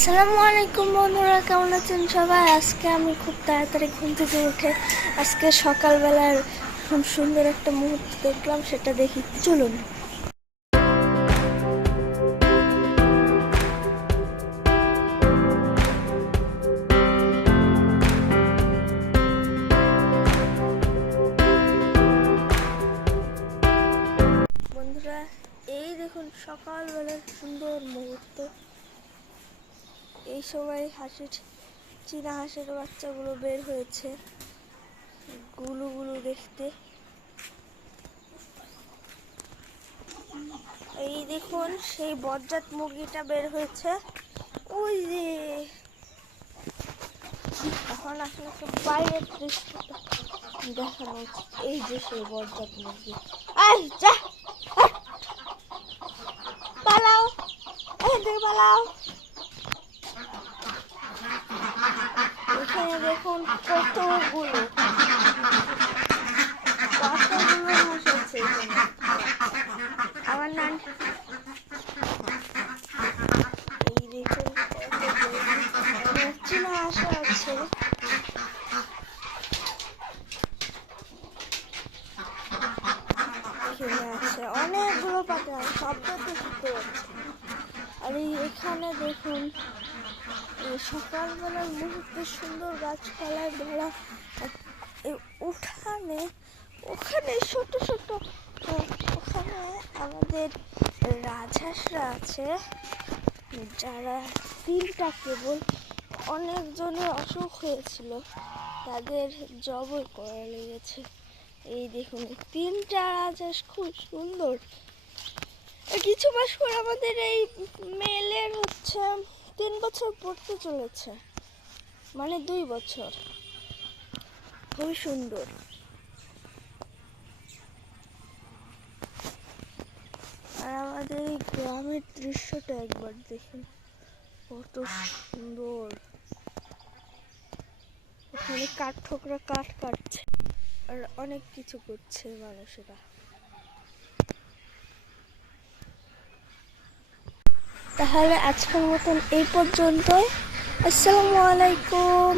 আসসালামু আলাইকুম বন্ধুরা, কেমন আছেন সবাই? আজকে আমি খুব তাড়াতাড়ি ঘুম থেকে উঠে আজকে সকালবেলার খুব সুন্দর একটা মুহূর্ত দেখলাম, সেটা দেখি। চলুন। বন্ধুরা, এই দেখুন সকালবেলার সুন্দর মুহূর্ত। এই সময় হাঁসের চীনা হাঁসের বাচ্চাগুলো বের হয়েছে। গুলু গুলু দেখতে। এই দেখুন, সেই বজ্জাত মুরগিটা বের হয়েছে। ওই যে। এখন আপনাকে বাইরের দৃশ্যটা দেখানো এই যে সেই বজ্জাত মুরগি। আই যা। পালাও। পালাও। এখানে দেখুন কতগুলো। কতগুলো হাঁস আছে। আমার নাম এই দেখুন কতগুলো। অনেক আছে। আছে। অনেকগুলো পাতা শব্দ তো আর এখানে দেখুন সকালবেলার মুহূর্তে সুন্দর গাছপালায় ভরা উঠানে, ওখানে ছোট ছোট ওখানে আমাদের রাজহাঁসরা আছে, যারা তিনটা কেবল অনেকজনের অসুখ হয়েছিল, তাদের জবর করা লেগেছে। এই দেখুন তিনটা রাজহাঁস খুব সুন্দর। কিছু মাস পর আমাদের এই মেলের তিন বছর পড়তে চলেছে। মানে দুই বছর। খুবই সুন্দর। আর আমাদের এই গ্রামের দৃশ্যটা একবার দেখুন। কত সুন্দর। ওখানে কাঠ ঠোকরা কাঠ কাটছে। আর অনেক কিছু করছে মানুষেরা। তাহলে আজকের মতন এই পর্যন্তই। আসসালামু আলাইকুম।